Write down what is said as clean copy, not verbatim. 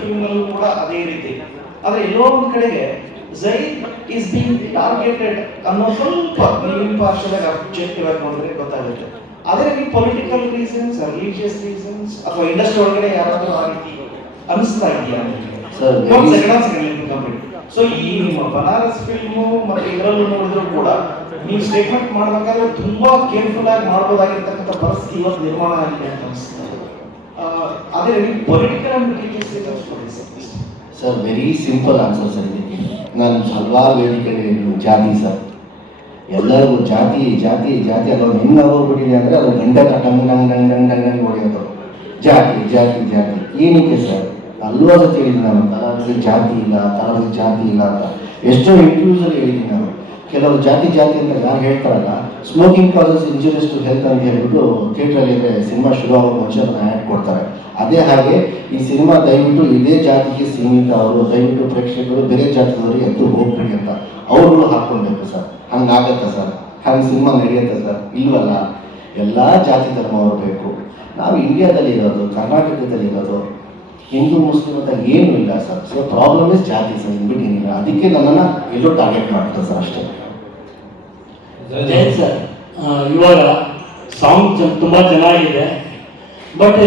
ಫಿಲ್ಮ್ನಲ್ಲೂ ಕೂಡ ಅದೇ ರೀತಿ. ಆದ್ರೆ ಎಲ್ಲೋ ಒಂದು ಕಡೆಗೆ ಝೈ ಇಸ್ ಬೀಂಗ್ ಟಾರ್ಗೆಟೆಡ್ ಅನ್ನೋ ಸ್ವಲ್ಪ ಇಂಪಾರ್ಷಿಯಲ್ ಆಗಿ ಅಬ್ಜೆಕ್ಟಿವ್ ಆಗಿ ನೋಡಿದ್ರೆ ಗೊತ್ತಾಗುತ್ತೆ. ಅದೇ ರೀತಿ ಪೊಲಿಟಿಕಲ್ ರೀಸನ್ಸ್, ರಿಲಿಜಿಯಸ್ ರೀಸನ್ಸ್ ಅಥವಾ ಇಂಡಸ್ಟ್ರಿ ಒಳಗಡೆ ಯಾರಾದ್ರೂ ಆ ರೀತಿ ಅನಿಸ್ತಾ ಇದೆಯಾ ಕಂಪ್ಲೀಟ್? ಸೊ ಈ ನಿಮ್ಮ ಬನಾರಸ್ ಫಿಲ್ಮು ಮತ್ತೆ ಇದರಲ್ಲೂ ನೋಡಿದ್ರು ಕೂಡ ನೀವು ಸ್ಟೇಟ್ಮೆಂಟ್ ಮಾಡ್ಬೇಕಾದ್ರೆ ತುಂಬಾ ಕೇರ್ಫುಲ್ ಆಗಿ ಮಾಡ್ಬೋದಾಗಿರ್ತಕ್ಕಂಥ ಪರಿಸ್ಥಿತಿ ಇವತ್ತು ನಿರ್ಮಾಣ ಆಗಿದೆ ಅಂತ ಅನಿಸ್ತದೆ. ಅದೇ ರೀತಿ political and religious reasons sir very simple answer sir ಇದಕ್ಕೆ. ನಾನು ಹಲವಾರು ವೇದಿಕೆಗಳಿದ್ದು ಜಾತಿ ಸರ್, ಎಲ್ಲರಿಗೂ ಜಾತಿ ಜಾತಿ ಜಾತಿ ಅದೊಂದು ಹೆಂಗೆ ಹೋಗ್ಬಿಟ್ಟಿದೆ ಅಂದರೆ ಅದು ಗಂಡ ಡಂಗ್ ಹೊಡೆಯೋದು ಜಾತಿ ಜಾತಿ ಜಾತಿ. ಏನಕ್ಕೆ ಸರ್? ಅಲ್ಲೂ ಅದು ಹೇಳಿದ್ದೀನಿ ನಾನು, ತಲಾರಿಗೆ ಜಾತಿ ಇಲ್ಲ, ತಲಾರಿಗೆ ಜಾತಿ ಇಲ್ಲ ಅಂತ ಎಷ್ಟೋ ಇಂಟರ್ವ್ಯೂಸಲ್ಲಿ ಹೇಳಿದ್ದೀನಿ ನಾನು. ಕೆಲವರು ಜಾತಿ ಜಾತಿ ಅಂತ ಯಾರು ಹೇಳ್ತಾರಲ್ಲ, smoking causes injuries to health ಅಂತ ಹೇಳ್ಬಿಟ್ಟು ಥಿಯೇಟ್ರಲ್ಲಿ ಸಿನಿಮಾ ಶುರು ಆಗೋ ಮುಂಚೆ ಅದನ್ನ ಆ್ಯಡ್ ಕೊಡ್ತಾರೆ. ಅದೇ ಹಾಗೆ ಈ ಸಿನಿಮಾ ದಯವಿಟ್ಟು ಇದೇ ಜಾತಿಗೆ ಸೀಮಿತ, ಅವರು ದಯವಿಟ್ಟು ಪ್ರೇಕ್ಷಕರು ಬೇರೆ ಜಾತಿದವರು ಎದ್ದು ಹೋಗ್ಬಿಡಿ ಅಂತ ಅವ್ರುಗಳು ಹಾಕ್ಕೊಳ್ಬೇಕು ಸರ್. ಹಂಗಾಗತ್ತಾ ಸರ್? ಹಂಗೆ ಸಿನಿಮಾ ನಡೆಯುತ್ತೆ ಸರ್? ಇಲ್ವಲ್ಲ. ಎಲ್ಲ ಜಾತಿ ಧರ್ಮವರು ಬೇಕು. ನಾವು ಇಂಡಿಯಾದಲ್ಲಿ ಇರೋದು, ಕರ್ನಾಟಕದಲ್ಲಿ ಇರೋದು, ಹಿಂದೂ ಮುಸ್ಲಿಂ ಅಂತ ಏನೂ ಇಲ್ಲ ಸರ್. ಸೊ ಪ್ರಾಬ್ಲಮ್ ಇಸ್ ಜಾತಿ ಸರ್, ಏನಿಲ್ಲ. ಅದಕ್ಕೆ ನನ್ನನ್ನು ಎಲ್ಲೋ ಟಾರ್ಗೆಟ್ ಮಾಡ್ತಾರೆ ಸರ್, ಅಷ್ಟೇ. ಸರ್ ಇವಾಗ ಸಾಂಗ್ ತುಂಬ ಚೆನ್ನಾಗಿದೆ, ಬಟ್